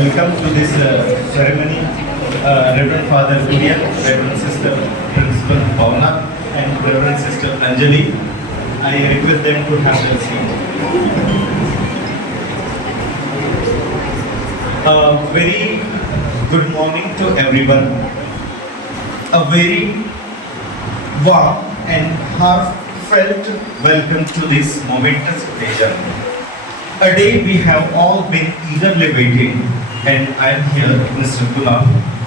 welcome to this ceremony. Reverend Father Vivian, Reverend Sister Principal Paula, and Reverend Sister Anjali. I request them to have their seat. Very good morning to everyone. A very warm and heartfelt welcome to this momentous occasion. A day we have all been eagerly waiting, and I am here, Mr. Kunal,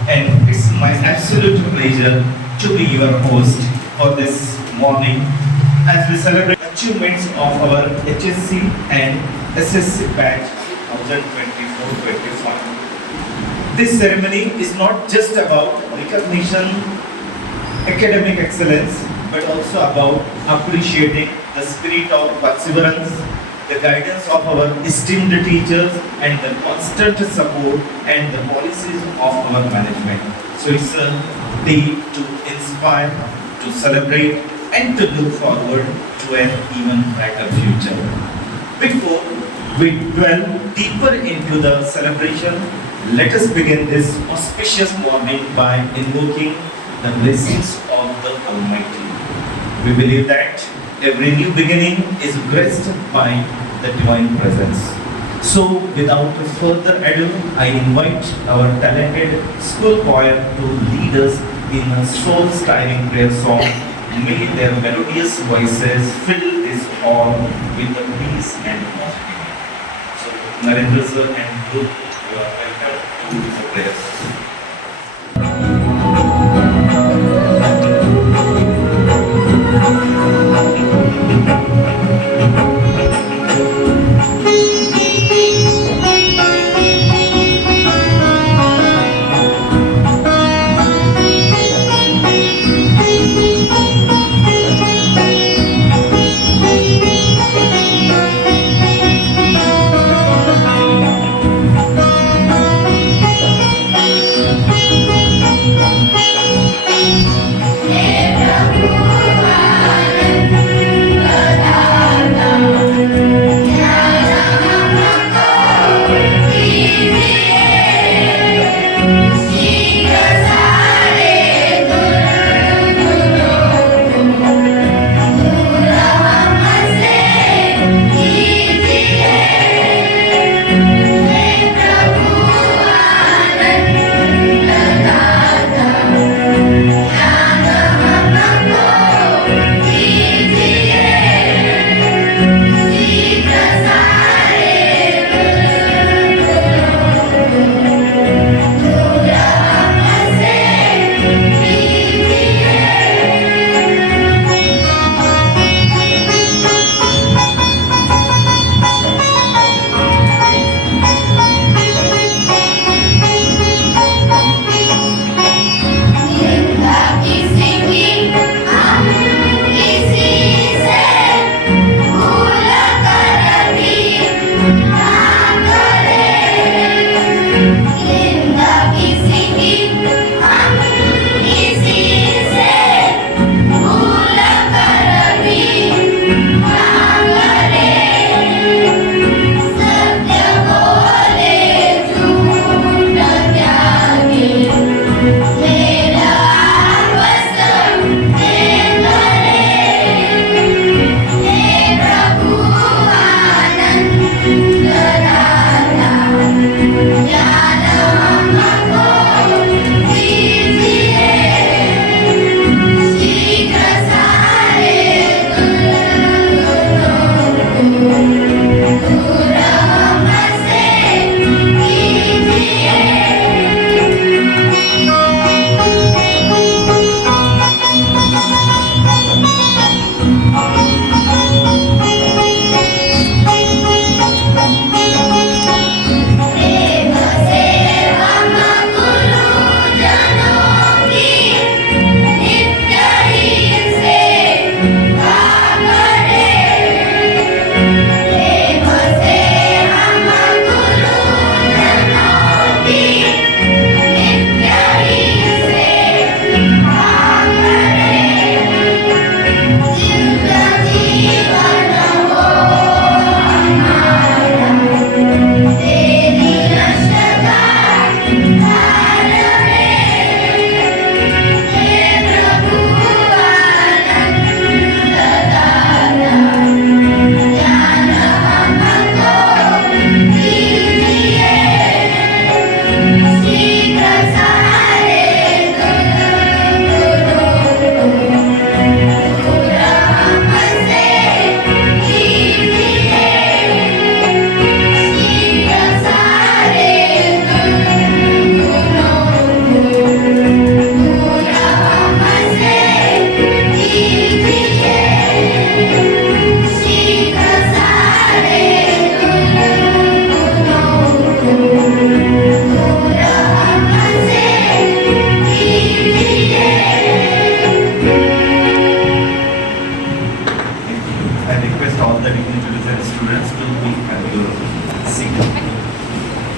and it's my absolute pleasure to be your host for this morning as we celebrate achievements of our HSC and SSC batch 2024-25. This ceremony is not just about recognition, academic excellence, but also about appreciating the spirit of perseverance, the guidance of our esteemed teachers, and the constant support and the policies of our management. So it's a day to inspire, to celebrate, and to look forward to an even brighter future. Before we delve deeper into the celebration, let us begin this auspicious morning by invoking the blessings of the Almighty. We believe that every new beginning is graced by the divine presence. So, without further ado, I invite our talented school choir to lead us in a soul-stirring prayer song. May their melodious voices fill this hall with the peace and positivity. So, Narendra sir and group, you are welcome to the prayers.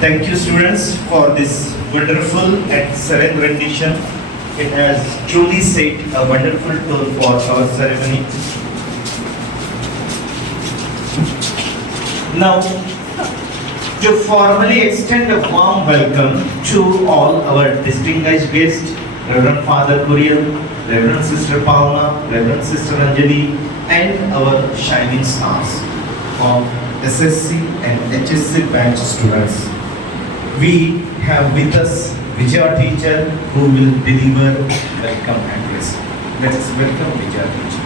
Thank you, students, for this wonderful and serene rendition. It has truly set a wonderful tone for our ceremony. Now, to formally extend a warm welcome to all our distinguished guests, Reverend Father Kuriel, Reverend Sister Paula, Reverend Sister Anjali, and our shining stars of SSC and HSC batch students. We have with us Vijaya teacher who will deliver welcome address. Let us welcome Vijaya teacher.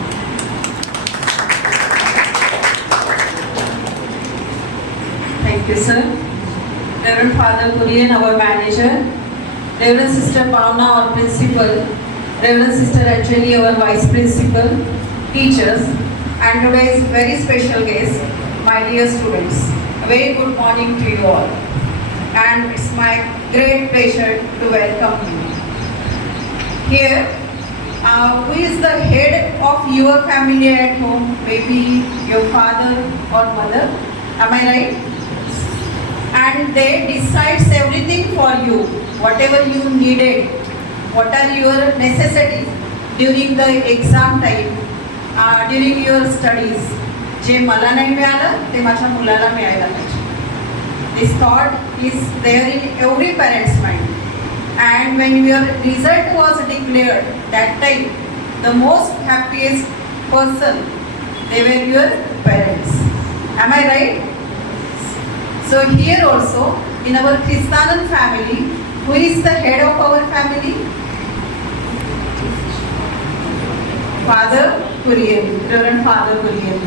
Thank you, sir. Reverend Father Kurian, our manager, Reverend Sister Pauna, our principal, Reverend Sister Anjali, our vice principal, teachers, and today's very special guest, my dear students. A very good morning to you all. And it's my great pleasure to welcome you. Here, who is the head of your family at home? Maybe your father or mother. Am I right? And they decides everything for you, whatever you needed, what are your necessities during the exam time, during your studies. जे मला नाही मिळालं ते माझ्या मुलाला मिळायला पाहिजे. This thought is there in every parent's mind. And when your result was declared, that time the most happiest person, they were your parents. Am I right? So here also, in our Christanan family, who is the head of our family? Father Kuriel, Reverend Father Kuriel.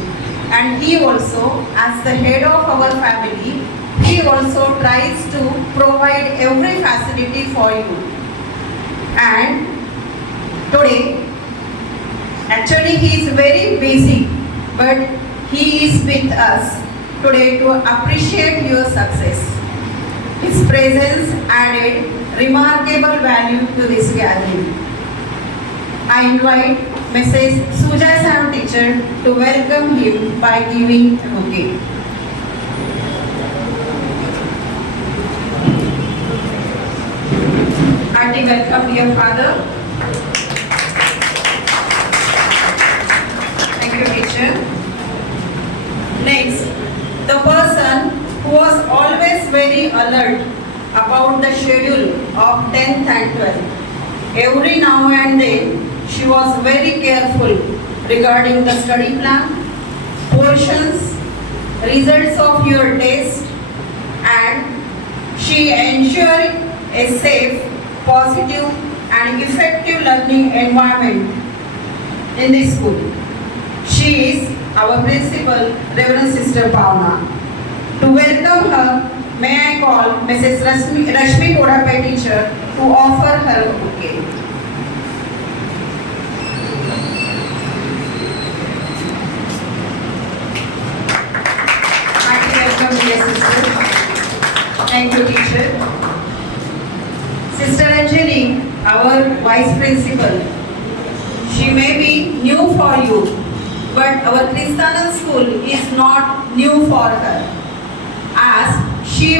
And he also, as the head of our family, he also tries to provide every facility for you. And today, actually he is very busy, but he is with us today to appreciate your success. His presence added remarkable value to this gathering. I invite Mrs. Suja Sam teacher to welcome him by giving a bouquet. Hearty welcome, dear father. Thank you, teacher. Next, the person who was always very alert about the schedule of 10th and 12th. Every now and then, she was very careful regarding the study plan, portions, results of your test, and she ensured a safe, positive, and effective learning environment in the school. She is our principal, Reverend Sister Pauna. To welcome her, may I call Mrs. Rashmi Kodape teacher to offer her a bouquet. Dear sister. Thank you, teacher. Sister Anjali, our vice principal, she may be new for you, but our Christanan school is not new for her. As she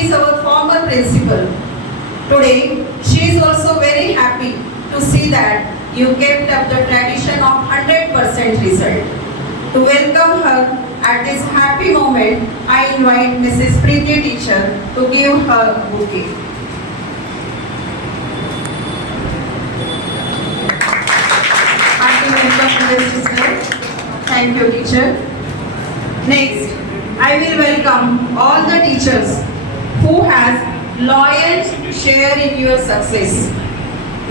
is our former principal. Today, she is also very happy to see that you kept up the tradition of 100% result. To welcome her at this happy moment, I invite Mrs. Preeti teacher to give her a bouquet. Hearty welcome, dear sister. Thank you, teacher. Next, I will welcome all the teachers who has loyal share in your success.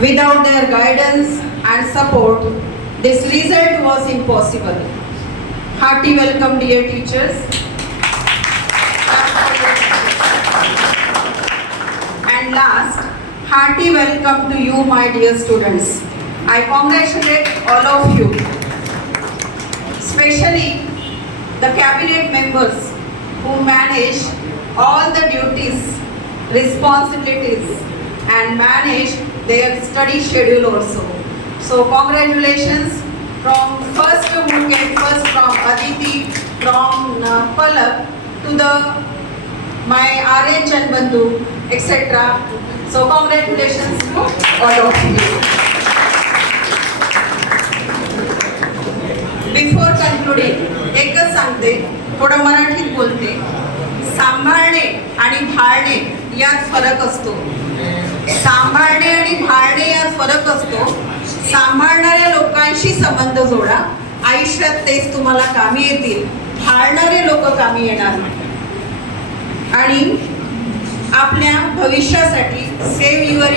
Without their guidance and support, this result was impossible. Hearty welcome, dear teachers. And last, hearty welcome to you, my dear students. I congratulate all of you, especially the cabinet members who manage all the duties, responsibilities, and manage their study schedule also. So congratulations from first bouquet, first from Aditi, from Palak to the my Aryan Chanbandhu, etc. So congratulations to all of you. Before concluding, एकच सांगते, थोडं मराठीत बोलते. सांभाळणे आणि भाळणे यात फरक असतो. सांभाळणे आणि भाळणे यात फरक असतो. सांभाळणाऱ्या लोकांशी संबंध जोडा, आयुष्यात तेच तुम्हाला कामी येतील. भाळणारे लोक कामी येणार नाही. आणि आपल्या भविष्यासाठी save your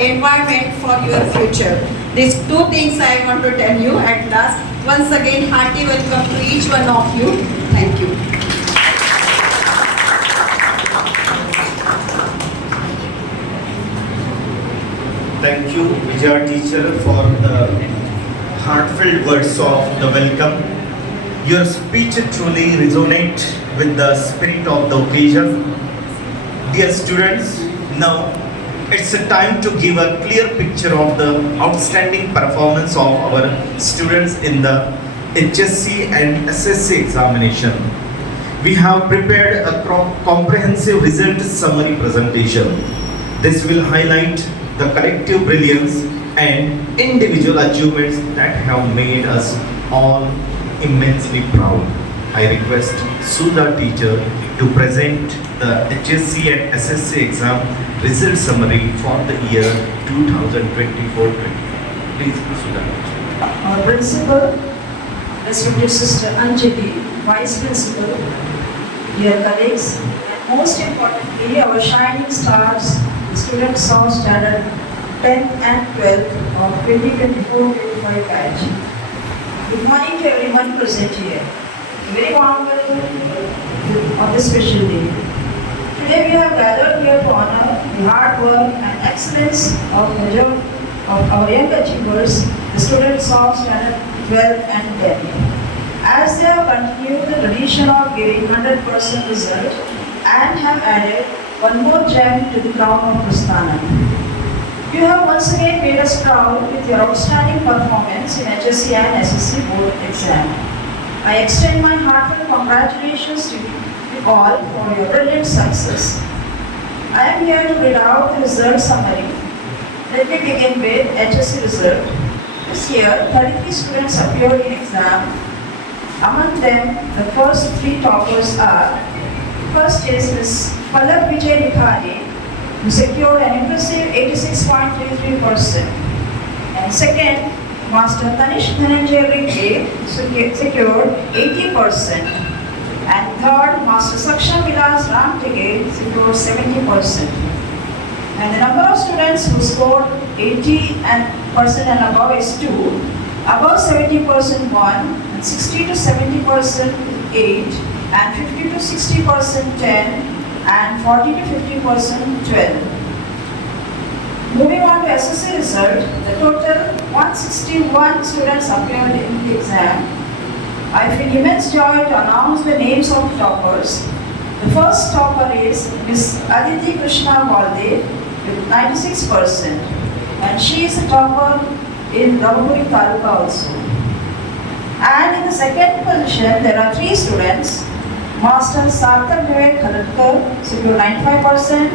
environment for your future. These two things I want to tell you at last. Once again, hearty welcome to each one of you. Thank you. Thank you, Vijaya teacher, for the heartfelt words of the welcome. Your speech truly resonates with the spirit of the occasion. Dear students, now it's a time to give a clear picture of the outstanding performance of our students in the HSC and SSC examination. We have prepared a comprehensive result summary presentation. This will highlight the collective brilliance and individual achievements that have made us all immensely proud. I request Sudha teacher to present the HSC and SSC exam result summary for the year 2024-25. Please, Sudha. Our principal, respected Sister Anjali, Vice Principal, dear colleagues, and most importantly, our shining stars, students of standard 10th and 12th of 2024-25 batch. Good morning to everyone present here. A very warm welcome on this special day. Today we have gathered here to honor the hard work and excellence of our young achievers, the students of standard 12th and 10th. As they have continued the tradition of giving 100% result and have added one more gem to the crown of Prasthana. You have once again made us proud with your outstanding performance in HSC and SSC board exam. I extend my heartfelt congratulations to you all for your brilliant success. I am here to read out the result summary. Let me begin with HSC result. This year, 33 students appeared in exam. Among them, the first three toppers are: first is Ms. Pallab Vijay Likhani, who secured an impressive 86.33%. And second, Master Tanish Dhananjay Rinke secured 80%. And third, Master Saksham Vilas Ramtige secured 70%. And the number of students who scored 80% and above is 2, above 70% 1, and 60 to 70% 8, and 50 to 60% 10, and 40 to 50% 12. Moving on to SSC result, the total 161 students appeared in the exam. I feel immense joy to announce the names of toppers. The first topper is Ms. Aditi Krishna Valde with 96%, and she is a topper in Ramapuri Taluka also. And in the second position, there are 3 students. Master Sarthak Vivek Khalatkar secured 95%,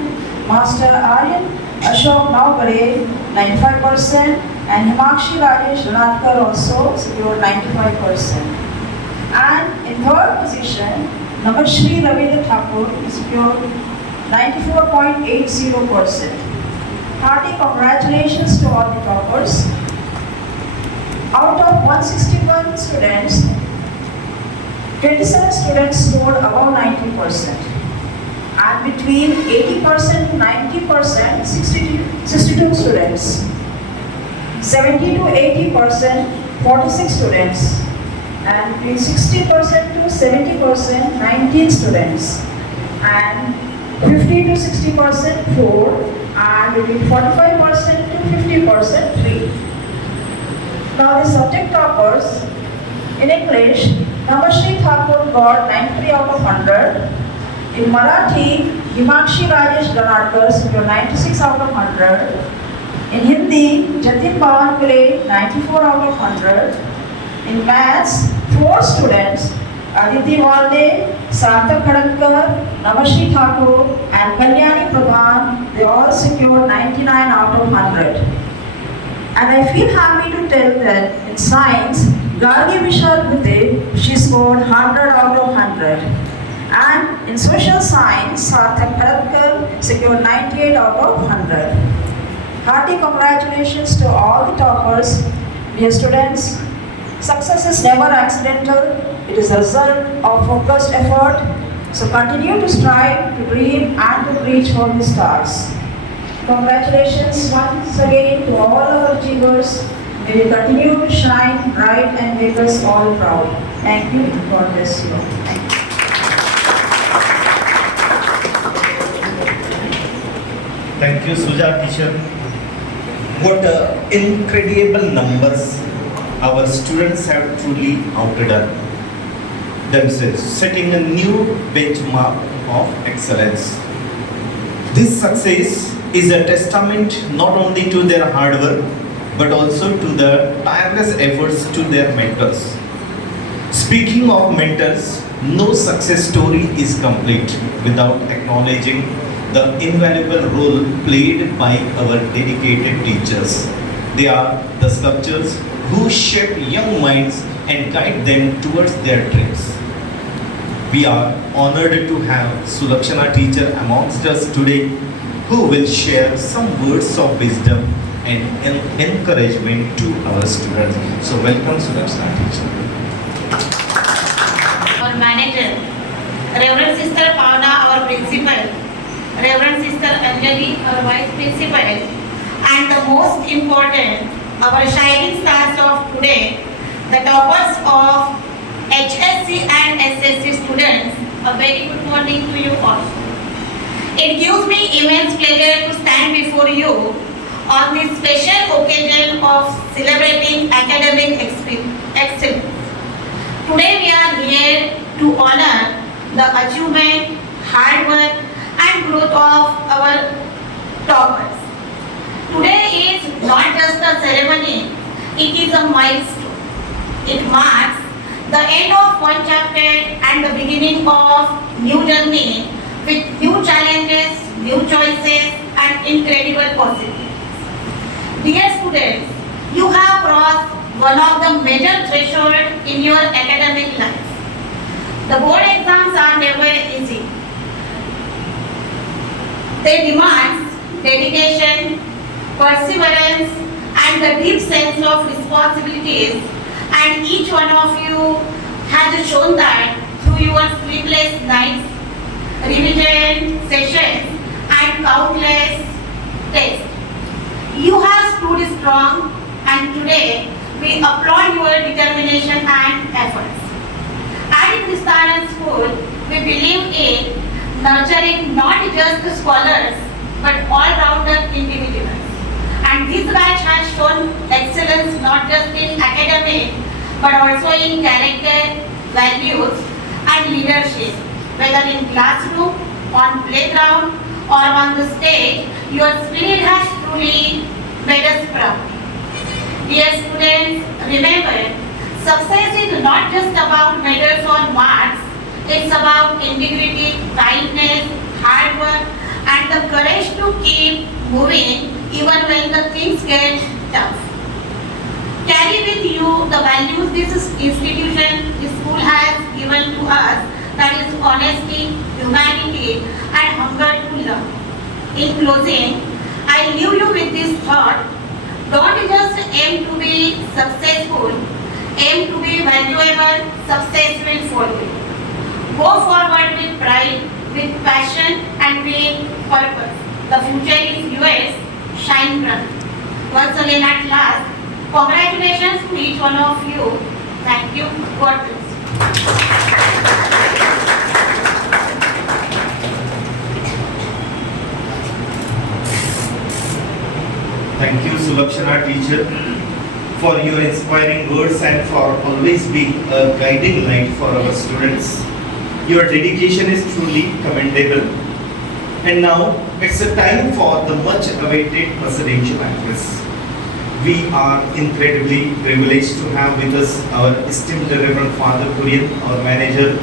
Master Aryan Ashok Naugade 95%, and Himakshi Rajesh Ranatkar also secured 95%. And in third position, Namashri Ravindra Thakur secured 94.80%. Hearty congratulations to all the toppers. Out of 161 students, 27 students scored above 90%. And between 80% to 90%, 62 students. 70 to 80%, 46 students. And between 60% to 70%, 19 students. And 50 to 60%, 4. And between 45% to 50%, 3. Now the subject toppers. In English, Namashri Thakur got 93 out of 100. In Marathi, Himakshi Rajesh Ganadkar secured 96 out of 100. In Hindi, Jatin Pawan Pillai 94 out of 100. In Maths, 4 students, Aditi Walde, Sarthak Khadatkar, Navashri Thakur, and Kalyani Pradhan, they all secured 99 out of 100. And I feel happy to tell that in science, Gargi Vishal Bhute, she scored 100 out of 100. And in social science, Sarthak Khadatkar secured 98 out of 100. Hearty congratulations to all the toppers. Dear students, success is never accidental. It is a result of focused effort. So continue to strive, to dream and to reach for the stars. Congratulations once again to all our achievers. May you continue to shine bright and make us all proud. Thank you. God bless you. Thank you, Suja teacher. What incredible numbers our students have truly outdone themselves, setting a new benchmark of excellence. This success is a testament not only to their hard work but also to the tireless efforts to their mentors. Speaking of mentors, no success story is complete without acknowledging the invaluable role played by our dedicated teachers. They are the sculptors who shape young minds and guide them towards their dreams. We are honored to have Sulakshana teacher amongst us today who will share some words of wisdom and encouragement to our students. So welcome Sulakshana teacher. Our manager, Reverend Sister Pavna, our principal, Reverend Sister Anjali, our vice principal, and the most important, our shining stars of today, the toppers of HSC and SSC students. A very good morning to you all. It gives me immense pleasure to stand before you on this special occasion of celebrating academic excellence. Today we are here to honor the achievement, hard work and growth of our toppers. Today is not just a ceremony, it is a milestone. It marks the end of one chapter and the beginning of new journey with new challenges, new choices and incredible possibilities. Dear students, you have crossed one of the major thresholds in your academic life. The board exams are never easy. They demand dedication, perseverance and the deep sense of responsibilities, and each one of you has shown that through your sleepless nights, revision sessions and countless tests. You have stood strong and today we applaud your determination and efforts. At Kristanand School, we believe in nurturing not just scholars but all-rounder individuals. And this batch has shown excellence not just in academic but also in character, values and leadership. Whether in classroom, on playground or on the stage, your spirit has truly made us proud. Dear students, remember, success is not just about medals or marks, it's about integrity, kindness, hard work and the courage to keep moving even when the things get tough. Carry with you the values this institution, this school has given to us, that is honesty, humanity and hunger to learn. In closing, I leave you with this thought: don't just aim to be successful, aim to be valuable, success will follow you. Go forward with pride, with passion and with purpose. The future is yours, shine bright. Once again at last, congratulations to each one of you. Thank you. God bless. Thank you, Sulakshana teacher, for your inspiring words and for always being a guiding light for our students. Your dedication is truly commendable. And now it's a time for the much awaited presidential address. we are incredibly privileged to have with us our esteemed Reverend Father Kurian, our manager,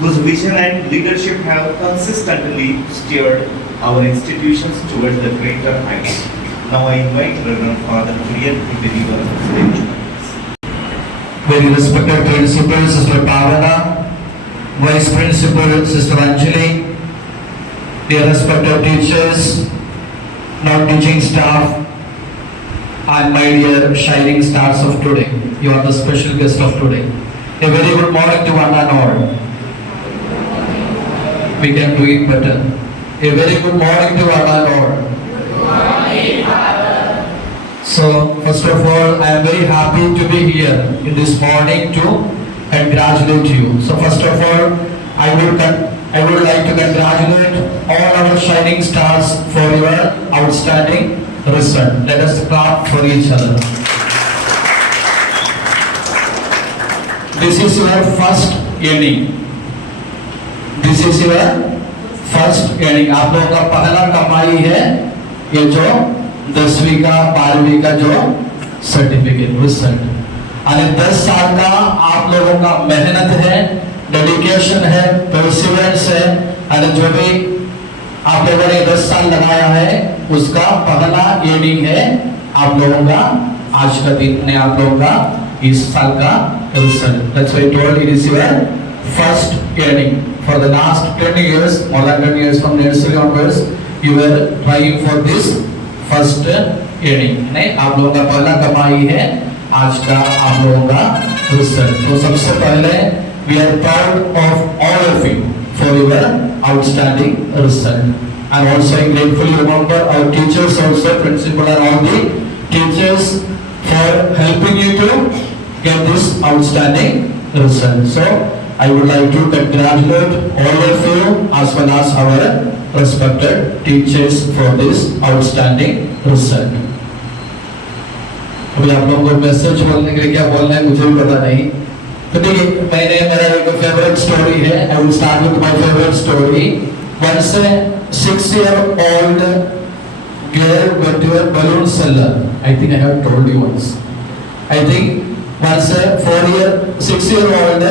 whose vision and leadership have consistently steered our institutions towards the greater heights. Now I invite Reverend Father Kurian to deliver the instructions. Very respected Principal Sister Pavana, Vice Principal Sister Anjali, dear respected teachers, non-teaching staff, and my dear shining stars of today. You are the special guest of today. A very good morning to one and all. We can do it better. A very good morning to one and all. So, first of all, I am very happy to be here in this morning to congratulate you. So, first of all, I would like to congratulate all our shining stars for your outstanding result. Let us clap for each other. This is your first inning. This is your first inning. आप लोगों का पहला कमाई है ये जो 10वीं का 12वीं का जो सर्टिफिकेट रिजल्ट, और 10 साल का आप लोगों का मेहनत है, डेडिकेशन है, परसिवरेंस है, और जो भी आप लोगों ने 10 साल लगाया है उसका पहला इनिंग है आप लोगों का आज का दिन ने आप लोगों का इस साल का result. That's why I told it is your first inning. For the last 10 years, more than 10 years from nursery onwards, you were trying for this first inning. नहीं, आप लोगों का पहला कमाई है आज का आप लोगों का रिजल्ट. तो सबसे पहले we are proud of all of you for your outstanding result, and also I gratefully remember our teachers, also principal and all the teachers for helping you to get this outstanding result. So I would like to congratulate all of you as well as our respected teachers for this outstanding result. अभी आप लोगों को message बोलने के लिए क्या बोलना है मुझे भी पता नहीं. तो देखिए, मेरा एक फेवरेट स्टोरी है. I will start with my favorite story. Once a 6-year-old girl went to a balloon seller. I think I have told you once. I think once a 6-year-old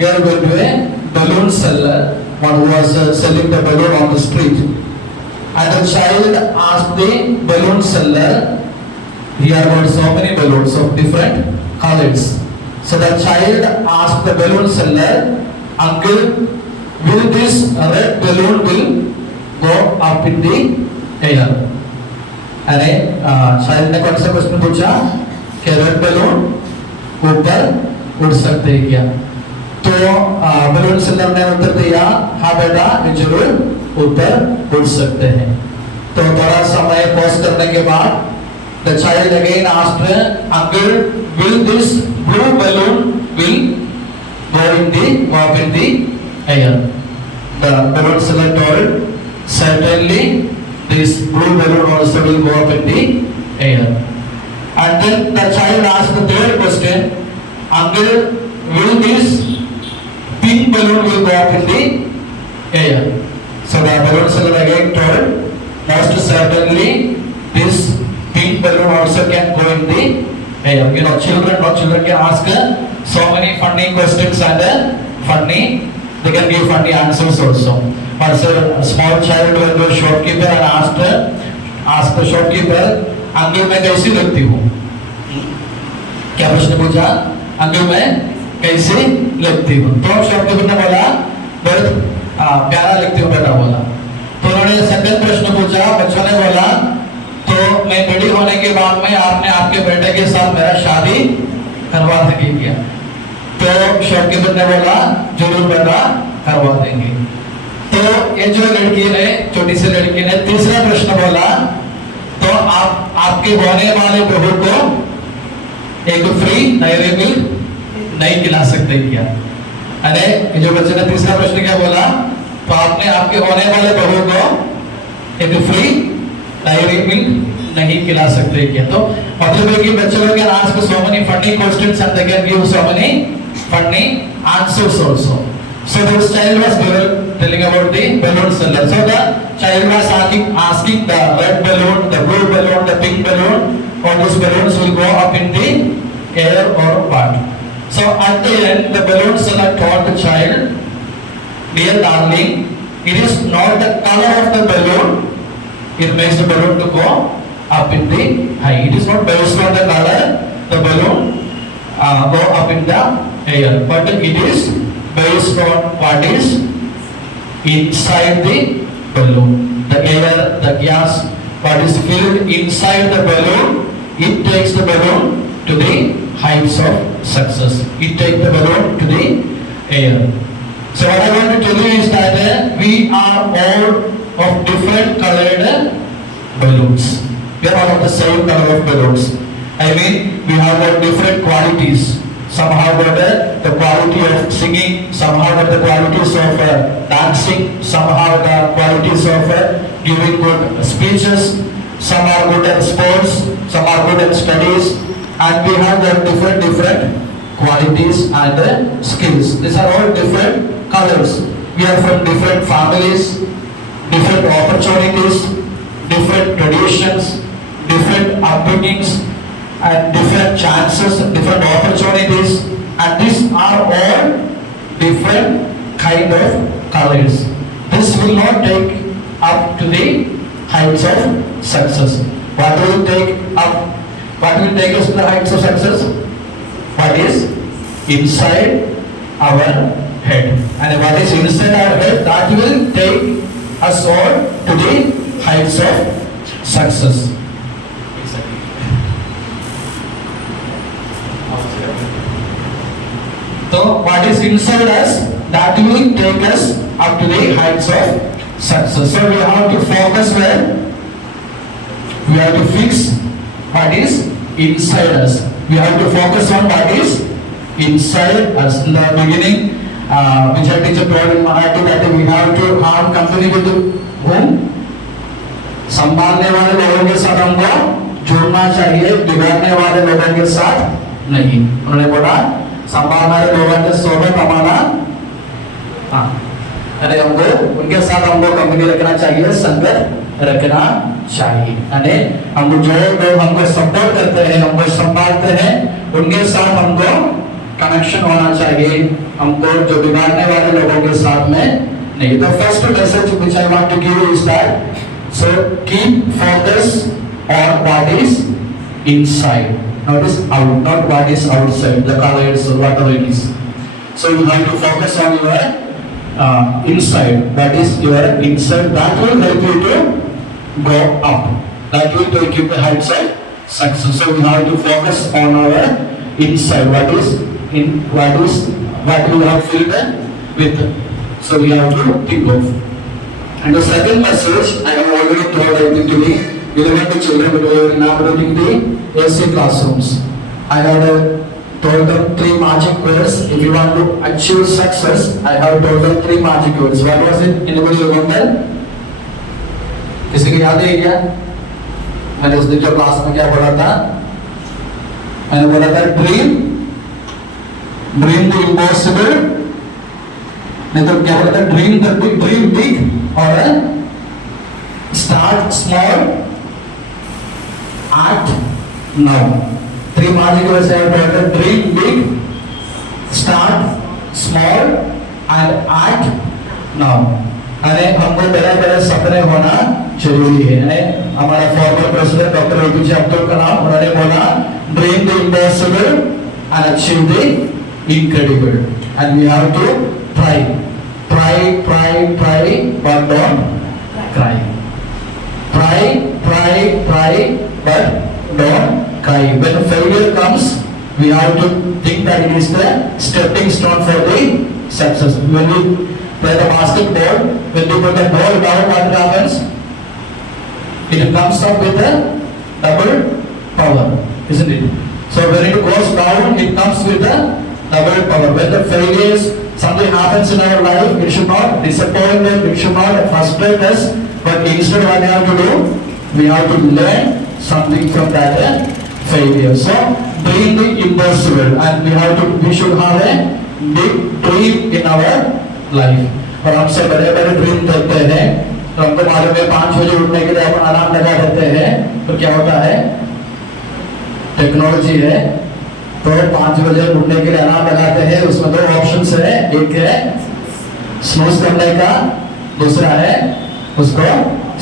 girl went to a balloon seller, one who was selling the balloon on the street. And the child asked the balloon seller, here were so many balloons of different colors. So the child asked the balloon seller, uncle, will this red balloon will go up in the air? अरे child ने कौन सा question पूछा कि red balloon ऊपर उड़ सकते हैं क्या? तो बैलून सेलर ने उत्तर दिया, हाँ बेटा ये जरूर ऊपर उड़ सकते हैं. तो थोड़ा समय पॉज करने के बाद the child again asked, uncle, will this blue balloon will go up in the air? The balloon seller told, certainly this blue balloon also will go up in the air. And then the child asked the third question, uncle, will this pink balloon will go up in the air? So the balloon seller again told, most certainly this pink balloon also can go in the air. You know, children can ask so many funny questions and they can give funny answers also. Once a small child went to a shopkeeper and asked the shopkeeper, uncle मैं कैसी लगती हूँ? क्या प्रश्न पूछा? Uncle मैं कैसी लगती हूँ? तो शॉपकीपर ने बोला बहुत प्यारा लगती हूँ बेटा बोला. तो उन्होंने सेकंड प्रश्न पूछा, बच्चों ने बोला तो मैं बड़ी होने के बाद में आपने आपके बेटे के साथ मेरा शादी करवा देंगे क्या? तो शॉपकीपर ने बोला जरूर बेटा करवा देंगे. तो ये जो लड़की ने, छोटी सी लड़की ने तीसरा प्रश्न बोला, तो आप आपके होने वाले बहू को एक फ्री डेयरी मिल्क नहीं खिला सकते क्या? अरे जो बच्चे ने तीसरा प्रश्न क्या बोला, तो आपने आपके होने वाले बहू को एक फ्री डेयरी मिल्क नहीं खिला सकते क्या? तो मतलब है कि बच्चे लोग can ask so many funny questions and they can give so many funny answers also. So the child was telling about the balloon seller. So the child was asking the red balloon, the blue balloon, the pink balloon, or these balloons will go up in the air or what. So at the end, the balloon seller told the child, dear darling, it is not the color of the balloon, it makes the balloon to go up in the high. It is not based on the color, the balloon go up in the air, but it is based on what is inside the balloon. The air, the gas, what is filled inside the balloon, it takes the balloon to the heights of success. It takes the balloon to the air. So what I want to tell you is that we are all of different colored balloons. We are all of the same color of balloons. I mean, we have got different qualities. Some have got the quality of singing, some have got the qualities of dancing, some have the qualities of giving good speeches, some are good at sports, some are good at studies, and we have got different qualities and skills. These are all different colors. We are from different families, different opportunities, different traditions, different upbringings, and different chances, different opportunities, and these are all different kind of colors. This will not take up to the heights of success. What will take up? What will take us to the heights of success? What is inside our head, and what is inside our head, that will take us all to the heights of success. So what is inside us, that will take us up to the heights of success. So we have to focus where? We have to fix what is inside us. We have to focus on what is inside us. In the beginning, Vijay teacher told in Marathi that we have to have company with whom? संभालने वाले लोगों के साथ हमको जुड़ना चाहिए, बिगाड़ने वाले लोगों के साथ नहीं. उन्होंने बोला संभालने लोगों के सोबत हमारा अरे हमको उनके साथ हमको कंपनी रखना चाहिए, संगत रखना चाहिए. अरे हम जो लोग हमको सपोर्ट करते हैं, हमको संभालते हैं, उनके साथ हमको कनेक्शन होना चाहिए. हमको जो बिगाड़ने वाले लोगों के साथ में नहीं. The first message which I want to give you is that so keep focus on what is inside, not is out, not what is outside, the colors or whatever it is. So you have to focus on your inside, that is your inside, that will help you to go up, that will take you to heights of success. So we have to focus on our inside, what we have filled with. So we have to think of. And the second message I have already told, I think, to the 11th children, but we are inaugurating the AC classrooms. I had told them 3 magic words. If you want to achieve success, I have told them 3 magic words. What was it? Anybody remember? किसी को याद है क्या? मैंने उस दिन जो class में क्या बोला था? मैंने बोला था dream the impossible. नहीं तो क्या बोला था? Dream big और start small, act now. 3 magic words I have told them: dream big, start small, and act now. अरे हमको बड़े सपने होना जरूरी है. अरे हमारा former president doctor APJ Abdul Kalam, उन्होंने बोला dream the impossible and achieve the incredible. And we have to try, but don't cry. Try, but don't cry. When failure comes, we have to think that it is the stepping stone for the success. When we play the basketball, when we put the ball down, what happens? It comes up with a double power, isn't it? So when it goes down, it comes with a double power. When the failures, something happens in our life, it should not disappoint us, it should not frustrate us, but instead what we have to do, we have to learn something from that failure. So dream the impossible, and we should have a big dream in our life. और हमसे बड़े dream करते हैं, तो हमको मालूम है 5 बजे उठने के लिए अपन अलार्म लगा देते हैं, तो क्या होता है? टेक्नोलॉजी है। तो 5 बजे उठने के लिए अलार्म लगाते हैं, उसमें 2 ऑप्शंस है, एक है स्नूज करने का, दूसरा है उसको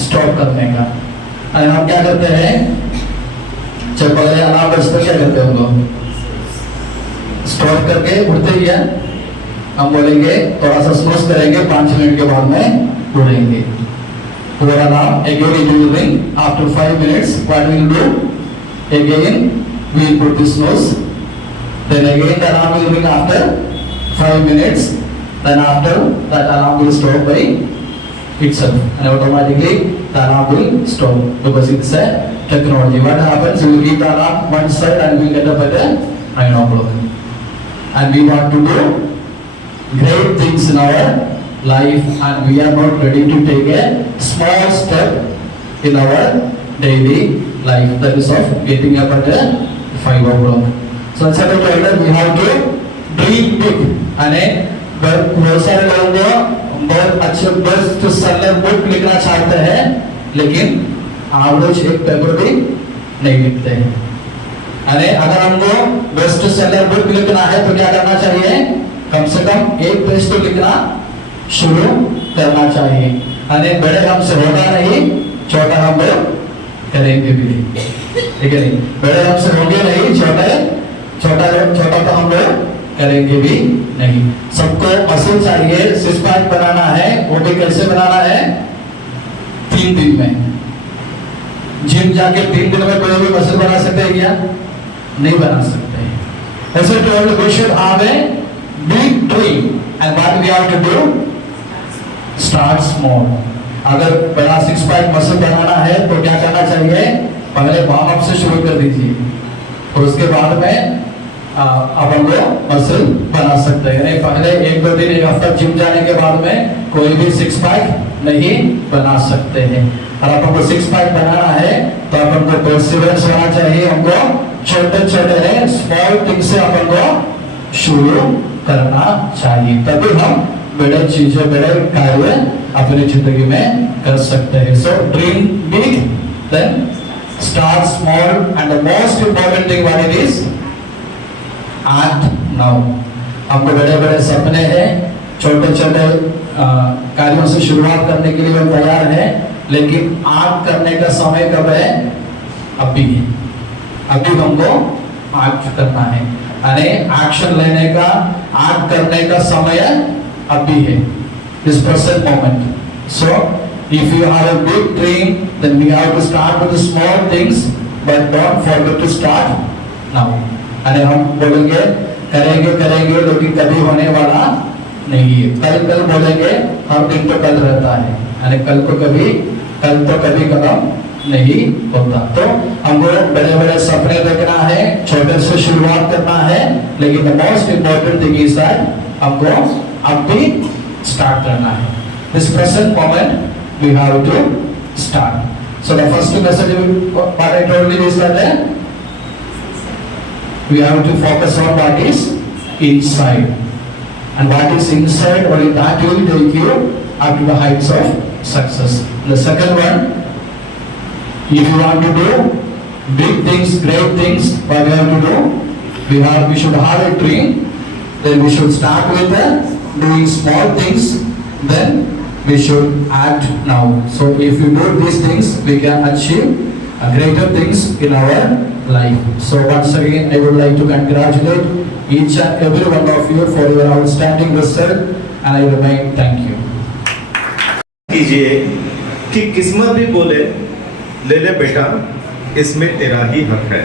स्टॉप करने का। और हम क्या करते हैं, जब पहले अलार्म बजता क्या करते हैं हम लोग, स्टॉप करके उठते ही है, हम बोलेंगे थोड़ा सा स्नूज करेंगे, 5 मिनट के बाद में उठेंगे। तो alarm again it will ring after 5 minutes. What we will do? Again we will put the snooze. Then again the alarm will ring after 5 minutes. Then after that alarm will stop by itself, and automatically the alarm will stop because it's a technology. What happens? We will keep the alarm one side and we will get up at 9 o'clock. And we want to do great things in our life, and we are not ready to take a small step in our daily life, that is of getting up at 5 o'clock. So as I told you, we have to dream big. and बहुत सारे लोग बहुत अच्छे best seller book लिखना चाहते हैं, लेकिन average एक पेपर भी नहीं लिखते हैं। अरे अगर हमको बेस्ट सेलर बुक लिखना है तो क्या करना चाहिए, कम से कम 1 पेज तो लिखना शुरू करना चाहिए। अरे बड़े हमसे होगा नहीं, छोटा हम लोग करेंगे भी नहीं, ठीक है नहीं, बड़े हमसे होंगे नहीं, छोटा तो हम लोग करेंगे भी नहीं। सबको मसल चाहिए, 6 पैक बनाना है, वो भी कैसे बनाना है, 3 दिन में। जिम जाके 3 दिन में कोई भी मसल बना सकते हैं क्या, नहीं बना सकते। ऐसे told we should have a big dream, and what we have to do, start small. अगर बड़ा 6 पैक मसल बनाना है तो क्या करना चाहिए, पहले वार्म अप से शुरू कर दीजिए, और उसके बाद में अब हम लोग मसल बना सकते हैं। पहले 1-2 दिन 1 हफ्ता जिम जाने के बाद में कोई भी 6 पैक नहीं बना सकते हैं। और अपन को 6 पैक बनाना है तो अपन को परसिवरेंस होना चाहिए, हमको छोटे स्मॉल थिंग से अपन को शुरू करना चाहिए, तभी हम बड़े चीजें, बड़े कार्य अपनी जिंदगी में कर सकते हैं। So dream big, then start small, and the most important thing what it is, act now. हमको बड़े सपने हैं, छोटे कार्यों से शुरुआत करने के लिए हम तैयार हैं, लेकिन एक्ट करने का समय कब है, अभी है। अभी हमको एक्ट करना है, अरे एक्शन लेने का, एक्ट करने का समय अभी है, this present moment. So if you have a big dream, then we have to start with the small things, but don't forget to start now. अरे हम बोलेंगे करेंगे लेकिन कभी होने वाला नहीं है। कल बोलेंगे, हर दिन तो कल रहता है, अरे कल तो कभी कदम नहीं होता। तो हमको बड़े सपने देखना है, छोटे से शुरुआत करना है, लेकिन the most important thing is that हमको अभी स्टार्ट करना है। This present moment we have to start. So the first message what I told you is that we have to focus on what is inside, and what is inside, only that will take you up to the heights of success. The second one, if you want to do big things, great things, what we have to do, we should have a dream, then we should start with doing small things, then we should act now. So if you do these things, we can achieve greater things in our life. So once again, I would like to congratulate each and every one of you for your outstanding result, and I remain thank you. कीजिए कि किस्मत भी बोले ले ले बेटा, इसमें तेरा ही हक है।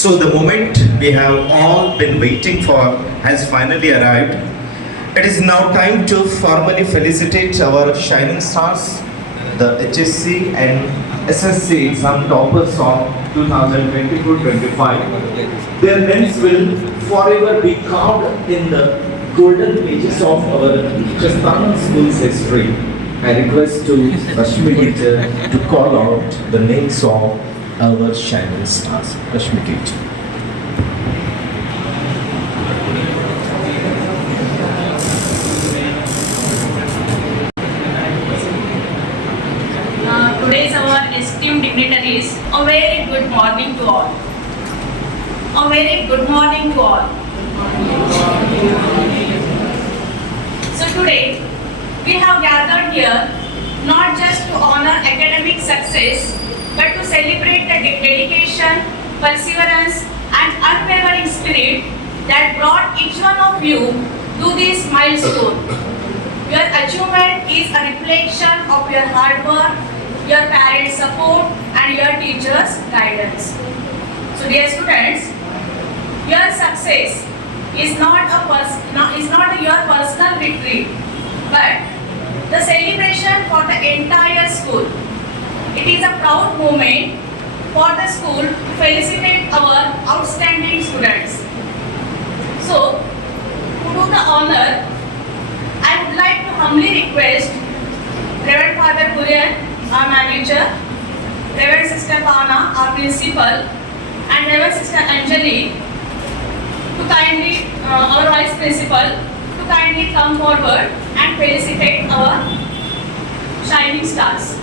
So the moment we have all been waiting for has finally arrived. It is now time to formally felicitate our shining stars, the HSC and SSC exam toppers of 2024-25. Their names will forever be carved in the golden pages of our Chastana School's history. I request to Rashmi teacher to call out the names of our shining stars. Rashmi teacher. Today's our esteemed dignitaries, a very good morning to all. A very good morning to all. So today, we have gathered here not just to honor academic success, but to celebrate the dedication, perseverance, and unwavering spirit that brought each one of you to this milestone. Your achievement is a reflection of your hard work, your parents' support, and your teachers' guidance. So, dear students, your success is not your personal victory, but the celebration for the entire school. It is a proud moment for the school to felicitate our outstanding students. So, to do the honor, I would like to humbly request Reverend Father Kurian, our manager, Reverend Sister Bhavna, our principal, and Reverend Sister Anjali, to kindly, our vice principal, to kindly come forward and felicitate our shining stars.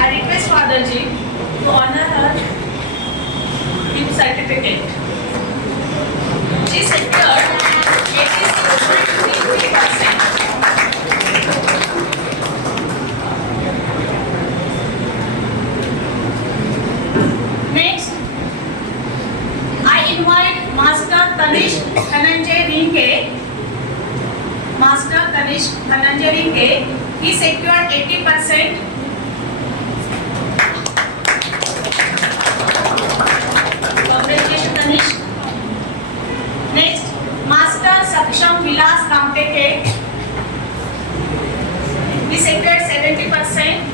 I request Father Ji to honor her gift certificate. She secured 86.33%. Next, I invite Master Tanish Dhananjay Rinke. Master Tanish Dhananjay Rinke, he secured 80%. Congratulations, Tanish. Next, Master Saksham Vilas Ramteke, he secured 70%.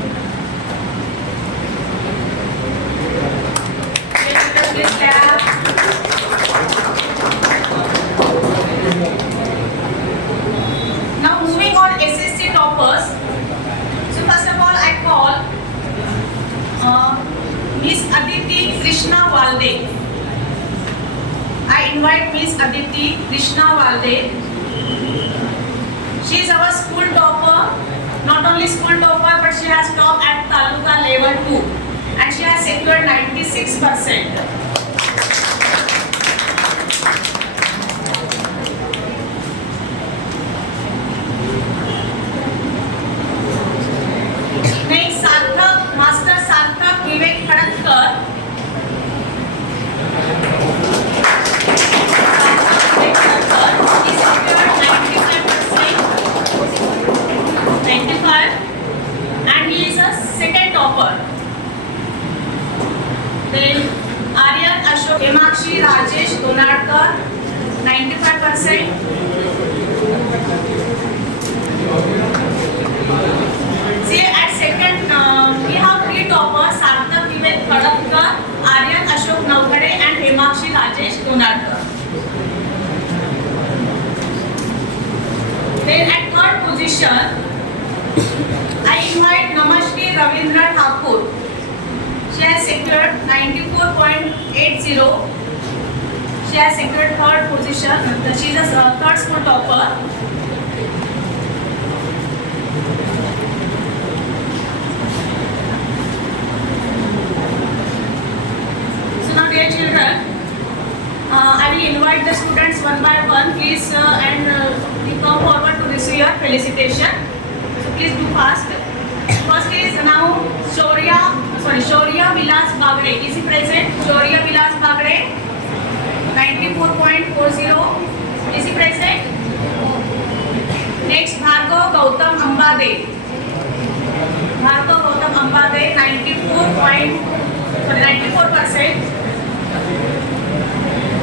Please clap. Now moving on SSC toppers. So first of all I call Miss Aditi Krishna Walde. I invite Miss Aditi Krishna Walde. She is our school topper. Not only school topper, but she has topped at Taluka level 2 and she has secured 96%. Next, Sarthak, Master Sarthak Vivek Khadatkar. He secured 95%, and he is a second topper. Then Aryan Ashok Himakshi Rajesh Donadkar, 95%. See, at second, we have three toppers: Sarthak Vivek Khadatkar, Aryan Ashok Navkade, and Himakshi Rajesh Donadkar. Then at third position, I invite Namashri Ravindra Thakur. She has secured 94.80. She has secured third position. She is a third school topper. So now, dear children, I will invite the students one by one. Please you come forward to receive your felicitation. So please do fast. First is now Shaurya Vilas Bagre. Is he present? Shaurya Vilas Bagre, 94.40. Is he present? Next, Bhargav Gautam Ambade. Bhargav Gautam Ambade, 94%.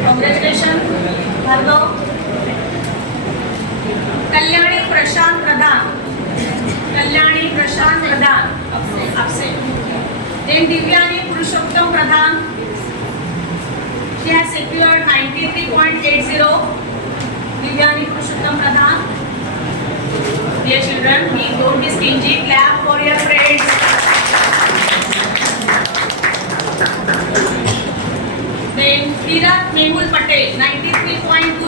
Congratulations, Bhargav. Kalyani Prashant Pradhan. Kalyani Prashant Pradhan, absent. Then Divyani Purushottam Pradhan. She has secured 93.80. Divyani Purushottam Pradhan. Dear children, please don't be stingy. Clap for your friends. Then Kirat Mehul Patel, 93.20.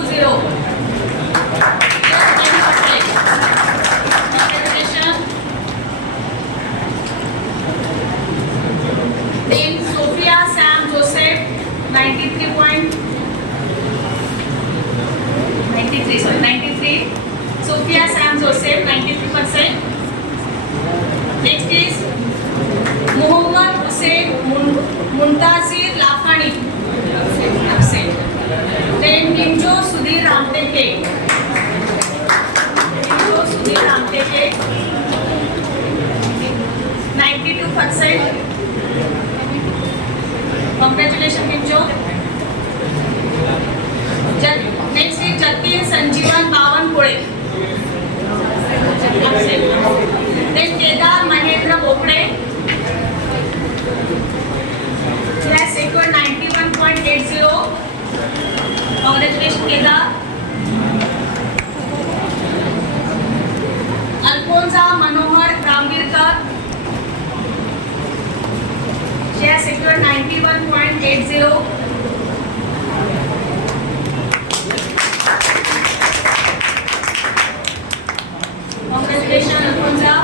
Then 92%. Congratulations, Kincho. Next is Jatin Sanjeevan Bavanpure. Then Kedar Mahendra Bopre. He has secured 91.80. Congratulations, Kedar. Alfonza Manohar Ramgirkar. She has secured 91.80. Congratulations, Alfonza.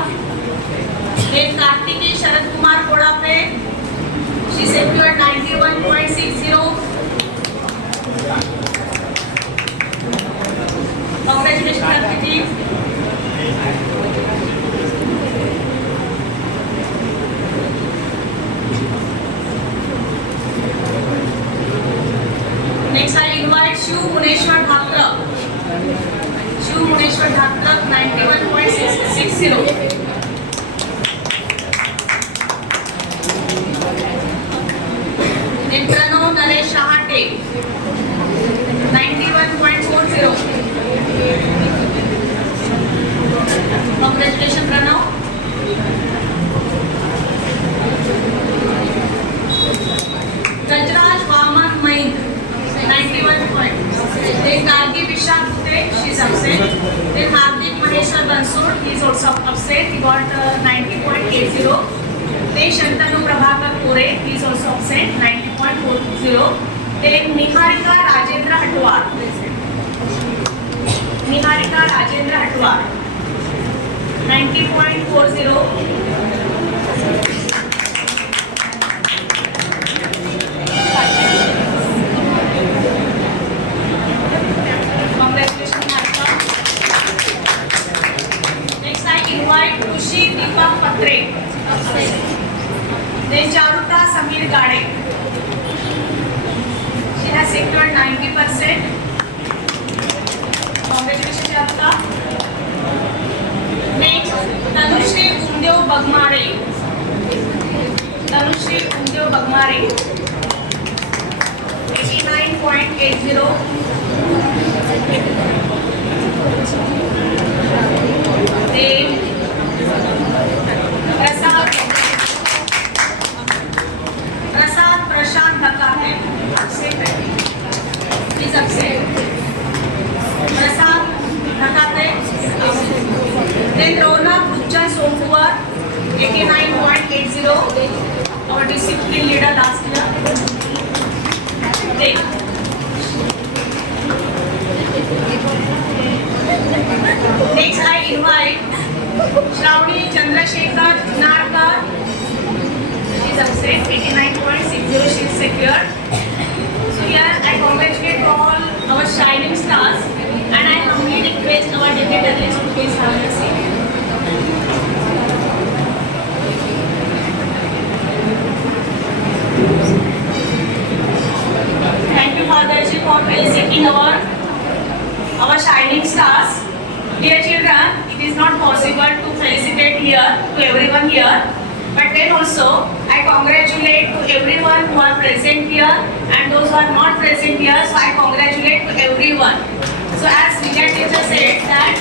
Then Kartiki Sharad Kumar Kodape. She secured 91.60. Congratulations, Kartiki. Next, I invite Shiv Muneshwar Dhakra. Shiv Muneshwar Dhakra, 91.60. Then Pranav Naresh Shahate, 91.40. Congratulations, Pranav. Gajraj Vaman Main, 91 points. Then Gargi Vishal Pute, she is upset. Then Hardik Maheshwar Bansur, he is also upset. He got 90.80. Then Shantanu Prabhakar Kore, he is also upset, 90.40. Then Niharika Rajendra Hatwar. Niharika Rajendra Hatwar, 90.40. Congratulations, Niharika. Next, I invite Kushi Deepak Patre. Then Charuta Samir Gade. She has secured 90%. Congratulations, Charuta. Next, Tanushri Umdeo Bagmare. Tanushri Umdeo Bagmare, 89.80. Then Prasad Prashant Dhakate. Please accept. Prasad Dhakate. Then Ronak Gupta Sompuar, 89.80. Our discipline leader last year. Then next, I invite Shravani Chandrasekhar Narkar. She is upset, 89.60. She is secured. So here I congratulate all our shining stars and I humbly request our dignitaries to please have a seat. Thank you, Fatherji, for felicitating our shining stars. Dear children, it is not possible to felicitate here to everyone here, but then also I congratulate to everyone who are present here and those who are not present here. So I congratulate to everyone. So as Vidya teacher said that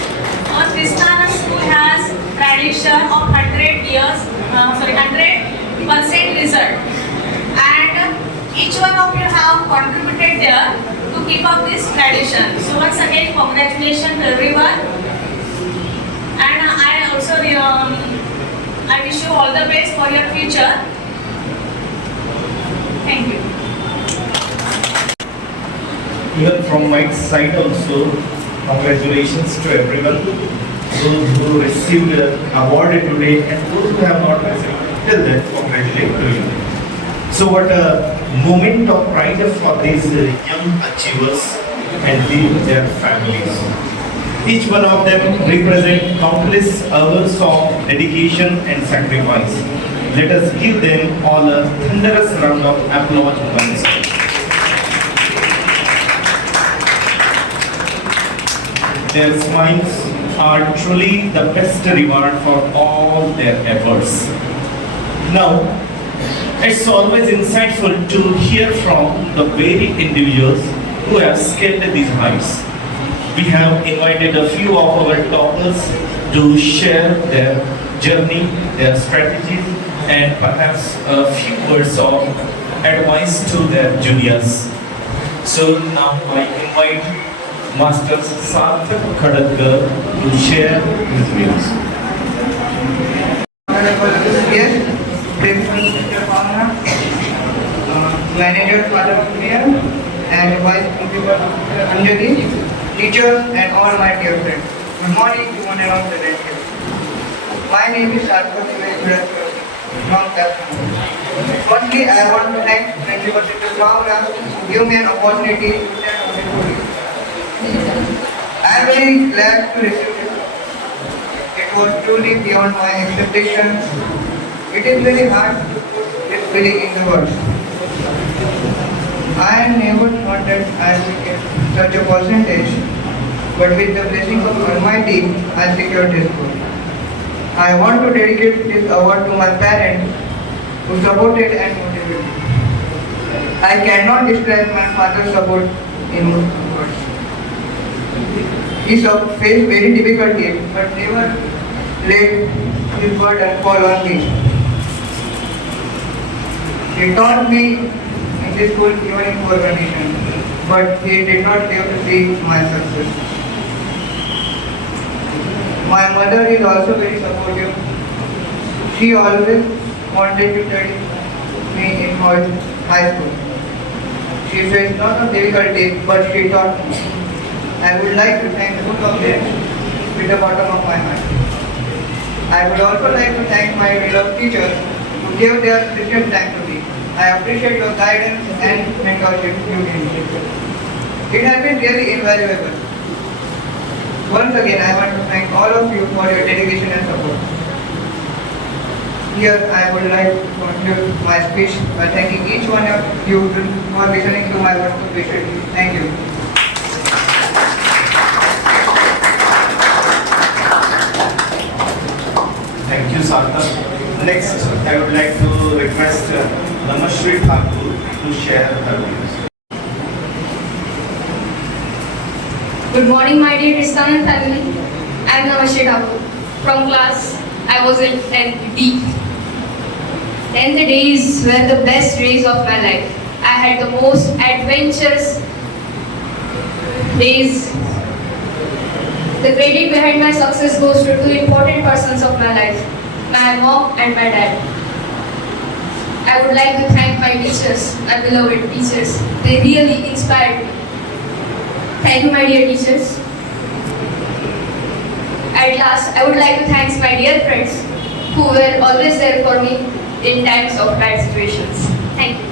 our Krishnanand school has tradition of 100% result, and each one of you have contributed there to keep up this tradition. So once again, congratulations to everyone, and I also I wish you all the best for your future. Thank you. Even from my side also, congratulations to everyone. Those who received the award today and those who have not received, till then congratulate to you. So what a moment of pride for these young achievers and their families. Each one of them represent countless hours of dedication and sacrifice. Let us give them all a thunderous round of applause once. Their smiles are truly the best reward for all their efforts. Now, it's always insightful to hear from the very individuals who have scaled these heights. We have invited a few of our toppers to share their journey, their strategies, and perhaps a few words of advice to their juniors. So now I invite Master Sarthak Khadadkar to share his views. Yes, Principal Mr. Pauna, Manager Father Mayor, and Vice Principal Mr. Anjali, teachers and all my dear friends. Good morning to one and all present here. My name is Sarthak Khadadkar from Calcutta. Firstly, I want to thank Principal Mr. Pauna to give me an opportunity to share my story. I am very glad to receive this. It was truly beyond my expectations. It is very hard to put this feeling in the words. I never thought that I would get such a percentage, but with the blessing of Almighty, I secured this goal. I want to dedicate this award to my parents who supported and motivated me. I cannot describe my father's support in words. He faced very difficulties, but never let his burden fall on me. He taught me in this school even in poor conditions, but he did not live to see my success. My mother is also very supportive. She always wanted to study me in high school. She faced lot of difficulties, but she taught me. I would like to thank both of them with the bottom of my heart. I would also like to thank my beloved teachers who gave their precious time to me. I appreciate your guidance and mentorship you gave me. It has been really invaluable. Once again, I want to thank all of you for your dedication and support. Here, I would like to conclude my speech by thanking each one of you for listening to my words of wishes. Thank you. Thank you, Sarthak. Next, I would like to request Namashri Thakur to share her views. Good morning, my dear Kristanand family. I am Namashri Thakur from class. I was in 10th D. 10th days were the best days of my life. I had the most adventurous days. The credit behind my success goes to two important persons of my life, my mom and my dad. I would like to thank my teachers, my beloved teachers. They really inspired me. Thank you, my dear teachers. At last, I would like to thank my dear friends who were always there for me in times of bad situations. Thank you.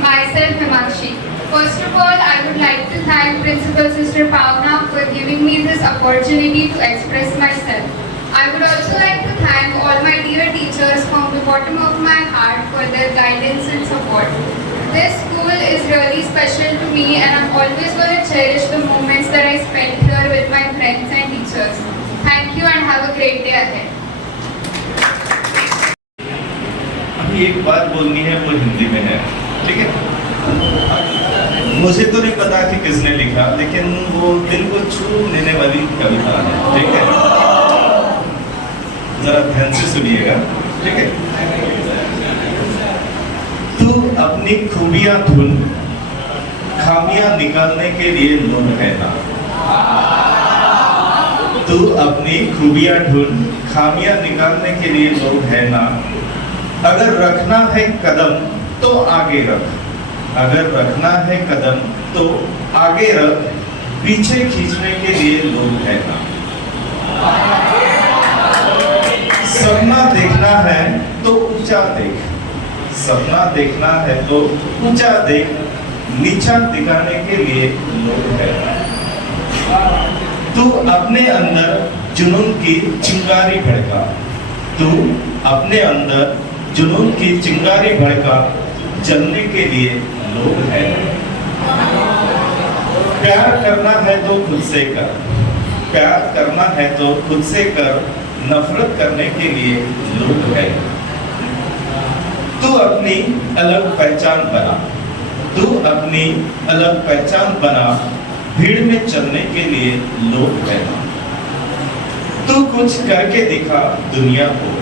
Myself, Himanshi. First of all, I would like to thank Principal Sister Pauna for giving me this opportunity to express myself. I would also like to thank all my dear teachers from the bottom of my heart for their guidance and support. This school is really special to me and I'm always going to cherish the moments that I spent here with my friends and teachers. Thank you and have a great day ahead. अभी एक बात बोलनी है, वो हिंदी में है, ठीक है? मुझे तो नहीं पता कि किसने लिखा, लेकिन वो दिल को छू लेने वाली कविता है, ठीक है? जरा ध्यान से सुनिएगा, ठीक है? तू अपनी खूबियां ढूंढ, खामियां निकालने के लिए लोग है ना। तू अपनी खूबियां ढूंढ, खामियां निकालने के लिए लोग है ना। अगर रखना है कदम तो आगे रख, अगर रखना है कदम तो आगे रख, पीछे खींचने के लिए लोग है ना। सपना देखना है तो ऊंचा देख, सपना देखना है तो ऊंचा देख, नीचा दिखाने के लिए लोग है ना। तू अपने अंदर जुनून की चिंगारी भड़का, तू अपने अंदर जुनून की चिंगारी भड़का, जलने के लिए लोग हैं। प्यार करना है तो खुद से कर, प्यार करना है तो खुद से कर, नफरत करने के लिए लोग है। तू अपनी अलग पहचान बना, तू अपनी अलग पहचान बना, भीड़ में चलने के लिए लोग है। तू कुछ करके दिखा दुनिया को,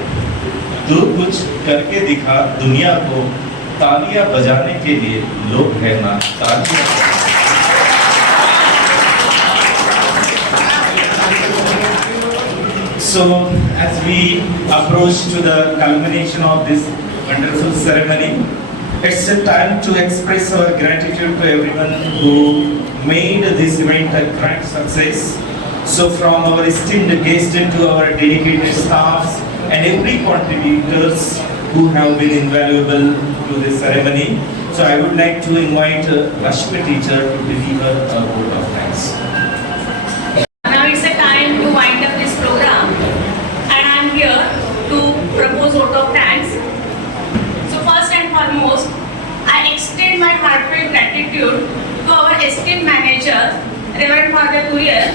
तू कुछ करके दिखा दुनिया को, तालियां बजाने के लिए लोग है ना, तालियां। So, as we approach to the culmination of this wonderful ceremony, it's a time to express our gratitude to everyone who made this event a grand success. So, from our esteemed guests to our dedicated staffs and every contributors who have been invaluable to this ceremony. So, I would like to invite Rashmi teacher to deliver a word of thanks. Now it's a time to wind up this program, and I am here to propose vote of thanks. So first and foremost, I extend my heartfelt gratitude to our esteemed manager, Reverend Father Courier,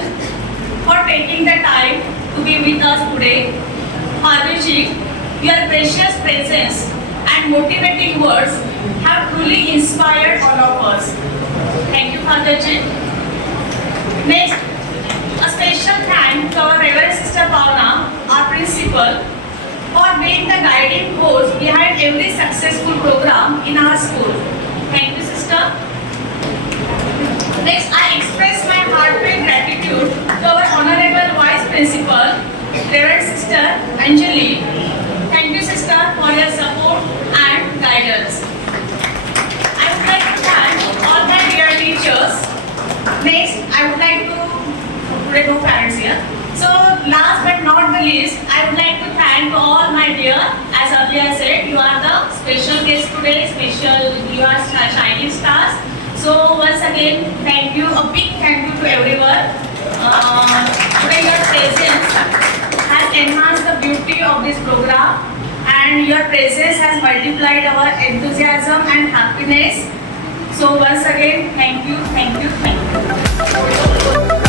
for taking the time to be with us today. Father Ji, your precious presence and motivating words have truly inspired all of us. Thank you, Father Ji. Next, a special thanks to our Reverend Sister Pauna, our principal, for being the guiding force behind every successful program in our school. Thank you, sister. Next, I express my heartfelt gratitude to our Honorable Vice Principal, Reverend Sister Anjali. Thank you, sister, for your support and guidance. I would like to thank all my dear teachers. Next, I would like to today no parents here. So last but not the least, I would like to thank all my dear, as earlier I said, you are the special guest today, you are shining stars. So once again, thank you, a big thank you to everyone. Today your presence has enhanced the beauty of this program, and your presence has multiplied our enthusiasm and happiness. So once again, thank you, thank you, thank you.